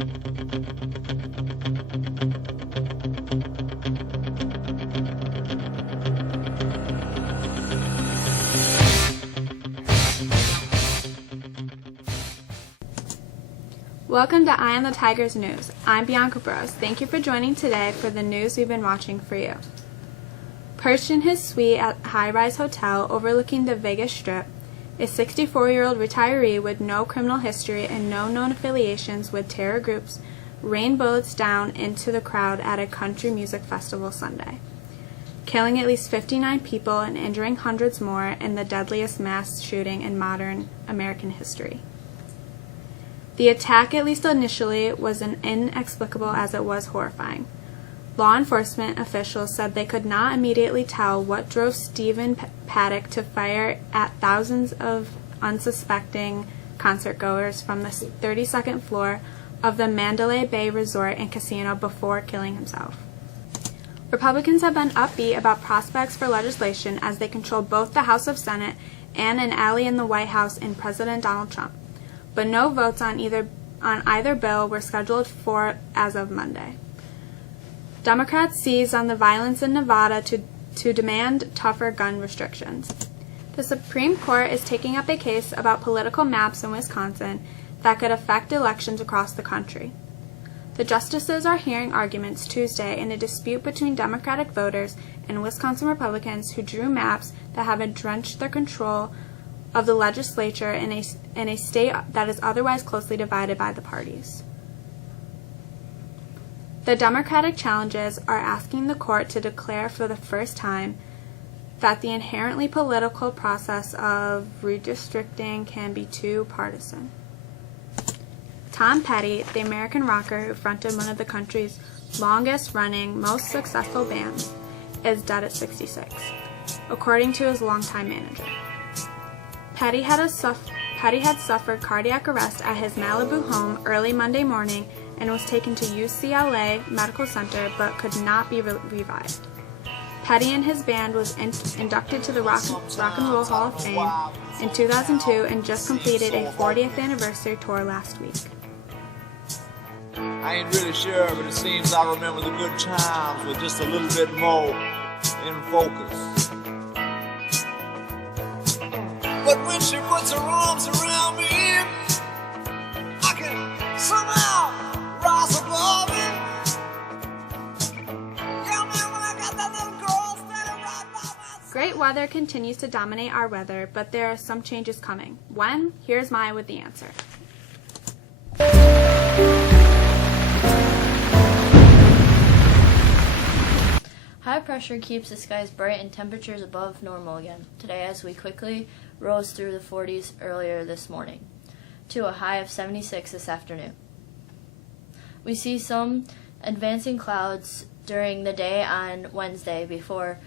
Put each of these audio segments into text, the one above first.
Welcome to Eye on the Tigers News. I'm Bianca Bros. Thank you for joining today for the news we've been watching for you. Perched in his suite at a high-rise hotel overlooking the Vegas Strip, a 64-year-old retiree with no criminal history and no known affiliations with terror groups rained bullets down into the crowd at a country music festival Sunday, killing at least 59 people and injuring hundreds more in the deadliest mass shooting in modern American history. The attack, at least initially, was as inexplicable as it was horrifying. Law enforcement officials said they could not immediately tell what drove Stephen Paddock to fire at thousands of unsuspecting concertgoers from the 32nd floor of the Mandalay Bay Resort and Casino before killing himself. Republicans have been upbeat about prospects for legislation as they control both the House of Senate and an ally in the White House in President Donald Trump, but no votes on either bill were scheduled for as of Monday. Democrats seized on the violence in Nevada to demand tougher gun restrictions. The Supreme Court is taking up a case about political maps in Wisconsin that could affect elections across the country. The justices are hearing arguments Tuesday in a dispute between Democratic voters and Wisconsin Republicans who drew maps that have entrenched their control of the legislature in a state that is otherwise closely divided by the parties. The Democratic challenges are asking the court to declare for the first time that the inherently political process of redistricting can be too partisan. Tom Petty, the American rocker who fronted one of the country's longest-running, most successful bands, is dead at 66, according to his longtime manager. Petty had suffered cardiac arrest at his Malibu home early Monday morning and was taken to UCLA Medical Center but could not be revived. Petty and his band was inducted to the Rock and Roll Hall of Fame in 2002 and just completed a 40th anniversary tour last week. I ain't really sure, but it seems I remember the good times with just a little bit more in focus. But when she puts her arms around me, I can somehow rise above it. Yeah, man, when I got that little girl standing right by my side. Great weather continues to dominate our weather, but there are some changes coming. When? Here's Maya with the answer. High pressure keeps the skies bright and temperatures above normal again today as we quickly rose through the 40s earlier this morning to a high of 76 this afternoon. We see some advancing clouds during the day on Wednesday before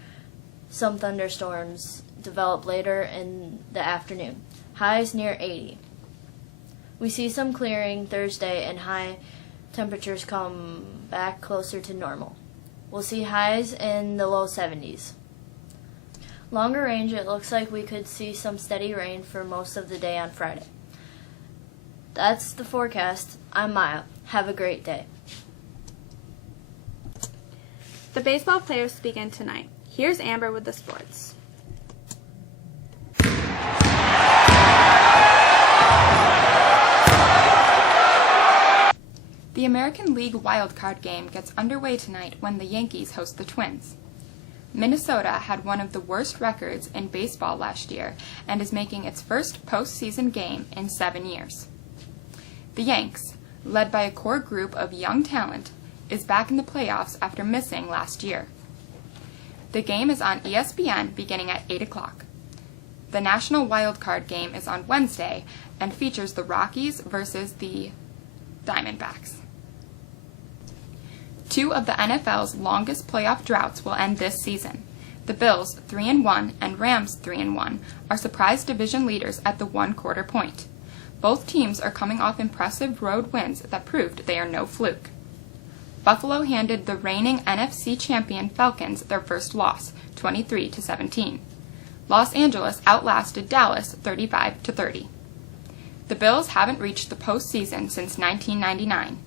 some thunderstorms develop later in the afternoon. Highs near 80. We see some clearing Thursday and high temperatures come back closer to normal. We'll see highs in the low 70s. Longer range, it looks like we could see some steady rain for most of the day on Friday. That's the forecast. I'm Maya. Have a great day. The baseball playoffs begin tonight. Here's Amber with the sports. The American League wildcard game gets underway tonight when the Yankees host the Twins. Minnesota had one of the worst records in baseball last year and is making its first postseason game in 7 years. The Yanks, led by a core group of young talent, is back in the playoffs after missing last year. The game is on ESPN beginning at 8 o'clock. The National Wildcard game is on Wednesday and features the Rockies versus the Diamondbacks. Two of the NFL's longest playoff droughts will end this season. The Bills, 3-1, and Rams, 3-1, are surprise division leaders at the one-quarter point. Both teams are coming off impressive road wins that proved they are no fluke. Buffalo handed the reigning NFC champion Falcons their first loss, 23-17. Los Angeles outlasted Dallas 35-30. The Bills haven't reached the postseason since 1999.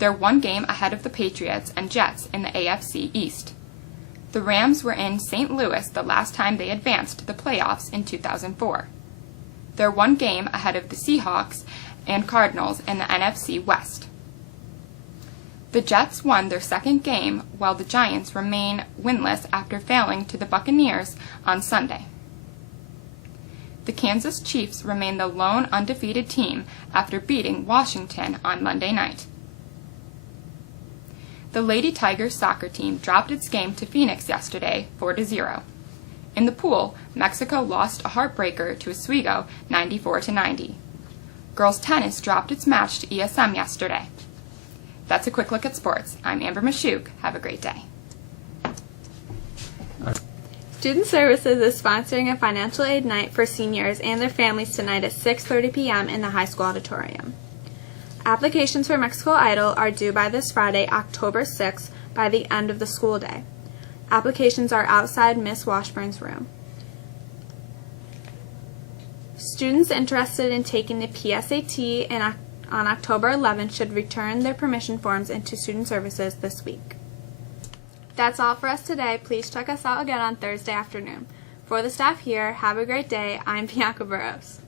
They're one game ahead of the Patriots and Jets in the AFC East. The Rams were in St. Louis the last time they advanced to the playoffs in 2004. They're one game ahead of the Seahawks and Cardinals in the NFC West. The Jets won their second game while the Giants remain winless after failing to the Buccaneers on Sunday. The Kansas Chiefs remain the lone undefeated team after beating Washington on Monday night. The Lady Tigers soccer team dropped its game to Phoenix yesterday 4-0. In the pool, Mexico lost a heartbreaker to Oswego 94-90. Girls tennis dropped its match to ESM yesterday. That's a quick look at sports. I'm Amber Mashuk. Have a great day. Student Services is sponsoring a financial aid night for seniors and their families tonight at 6:30 p.m. in the high school auditorium. Applications for Mexico Idol are due by this Friday, October 6th, by the end of the school day. Applications are outside Miss Washburn's room. Students interested in taking the PSAT on October 11th should return their permission forms into Student Services this week. That's all for us today. Please check us out again on Thursday afternoon. For the staff here, have a great day. I'm Bianca Burrows.